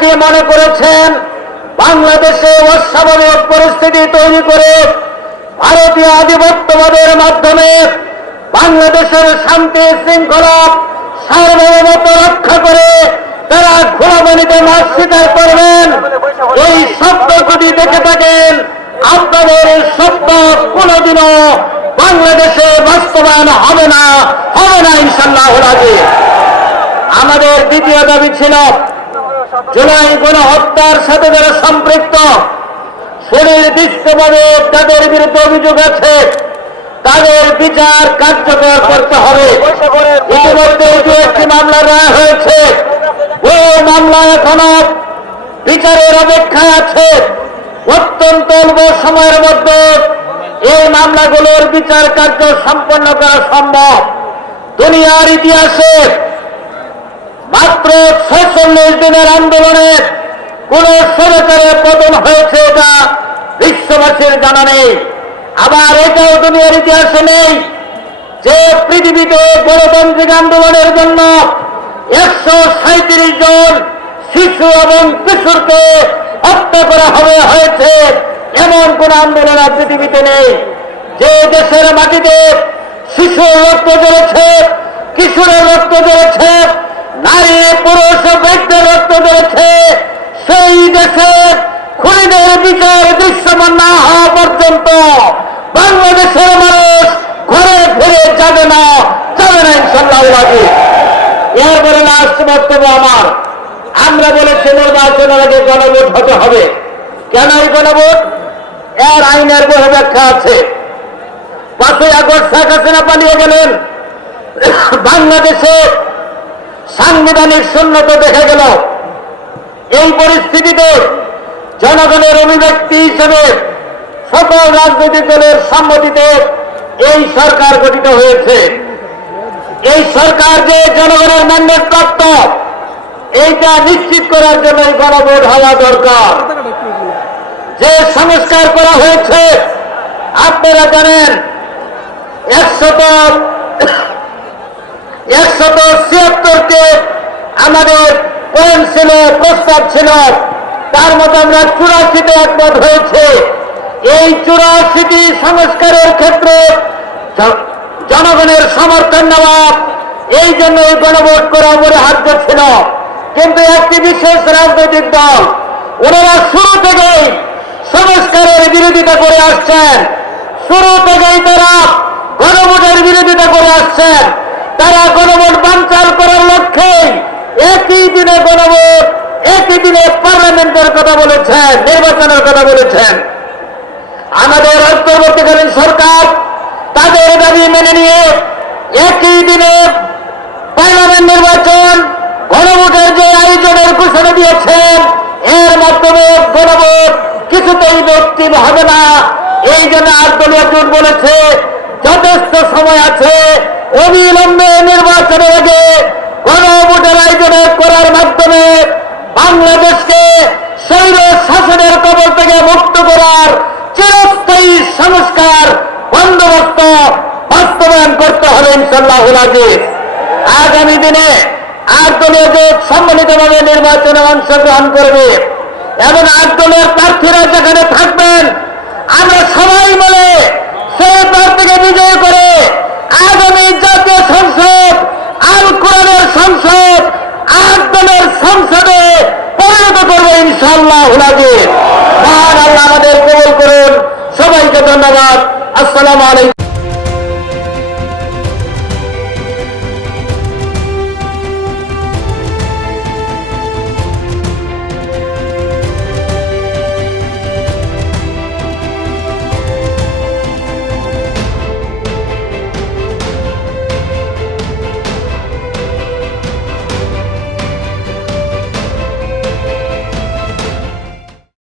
কি মনে করেছেন? বাংলাদেশে অস্বাভাবিক পরিস্থিতি তৈরি করে ভারতীয় আধিপত্যবাদের মাধ্যমে বাংলাদেশের শান্তি শৃঙ্খলা সার্বভৌমত্ব রক্ষা করে তারা ঘোরাবানিতে মাছ শিকার করবেন। এই শব্দ যদি দেখে থাকেন, আপনাদের শব্দ কোনোদিনও বাংলাদেশে বাস্তবায়ন হবে না হবে না ইনশাল্লাহ আমাদের দ্বিতীয় দাবি ছিল জুলাই গণহত্যার সাথে যারা সম্পৃক্ত সুনির্দিষ্টভাবে তাদের বিরুদ্ধে অভিযোগ আছে। তাদের বিচার কার্যকর করতে হবে। ইতিমধ্যে যে একটি মামলা রায় হয়েছে। ওই মামলা এখনও বিচারের অপেক্ষায় আছে। অত্যন্ত অল্প সময়ের মধ্যে এই মামলাগুলোর বিচার কার্য সম্পন্ন করা সম্ভব। দুনিয়ার ইতিহাসে মাত্র ছয়চল্লিশ দিনের আন্দোলনে কোন সরকারের পতন হয়েছে এটা বিশ্ববাসীর জানা নেই। আবার এটাও দুনিয়ার ইতিহাসে নেই যে পৃথিবীতে গণতান্ত্রিক আন্দোলনের জন্য একশো সাঁত্রিশ জন শিশু এবং কিশোরকে হত্যা করা হবে, হয়েছে। এমন কোন আন্দোলন আর পৃথিবীতে নেই। যে দেশের মাটিতে শিশুর রক্ত জ্বলেছে কিশোরের রক্ত জ্বলেছে নারী পুরুষ ব্যক্তির রক্ত জ্বলেছে সেই দেশে খুনিদের বিচার দৃশ্যমান না হওয়া পর্যন্ত বাংলাদেশের মানুষ ঘরে ফিরে যাবে না যাবে না ইনশাল্লাহ এরপরে লাস্ট বক্তব্য আমার। আমরা বলেছি নির্বাচনের আগে গণভোট হতে হবে। কেন এই গণভোট? এর আইনের বহু ব্যাখ্যা আছে। পাঁচই আগস্ট শেখ হাসিনা পালিয়ে গেলেন। বাংলাদেশে সাংবিধানিক শূন্যত দেখা গেল। এই পরিস্থিতিতে জনগণের অভিব্যক্তি হিসেবে সকল রাজনৈতিক দলের সম্মতিতে এই সরকার গঠিত হয়েছে। এই সরকার যে জনগণের ম্যান্ডেট প্রাপ্ত, এইটা নিশ্চিত করার জন্য এই গণভোট হওয়া দরকার। যে সংস্কার করা হয়েছে, আপনারা জানেন, একশত ছিয়াত্তরকে আমাদের পয়েন্ট ছিল, প্রস্তাব ছিল। তার মতো আমরা চুরাশিতে একমত হয়েছে। এই চুরাশিটি সংস্কারের ক্ষেত্রে জনগণের সমর্থন নেওয়া, এই জন্য এই গণভোট করা হাত ছিল। কিন্তু একটি বিশেষ রাজনৈতিক দল, ওনারা শুরু থেকেই সংস্কারের বিরোধিতা করে আসছেন। শুরু থেকেই তারা গণভোটের বিরোধিতা করে আসছেন। তারা গণভোট বানচাল করার লক্ষ্যে একই দিনে গণভোট, একই দিনে পার্লামেন্টের কথা বলেছেন, নির্বাচনের কথা বলেছেন। আমাদের অন্তর্বর্তীকালীন সরকার তাদের দাবি মেনে নিয়ে একই দিনে পার্লামেন্ট নির্বাচন, গণভোটের যে আয়োজনের ঘোষণা দিয়েছেন, এর মাধ্যমে গণভোট কিছুতেই ব্যক্তি হবে না। এই জন্য জোট বলেছে, যথেষ্ট সময় আছে অবিলম্বে নির্বাচনের আগে গণভোটের আয়োজনের করার মাধ্যমে বাংলাদেশকে শৈর শাসনের কবল থেকে মুক্ত করার চিরস্থায়ী সংস্কার বন্দোবস্ত বাস্তবায়ন করতে হবে ইনশাল্লাহ আগামী দিনে আট দলীয় জোট সম্মিলিতভাবে নির্বাচনে অংশগ্রহণ করবে এবং আট দলের প্রার্থীরা যেখানে থাকবেন আমাদের কবল করুন। সবাইকে ধন্যবাদ। আসসালামু আলাইকুম।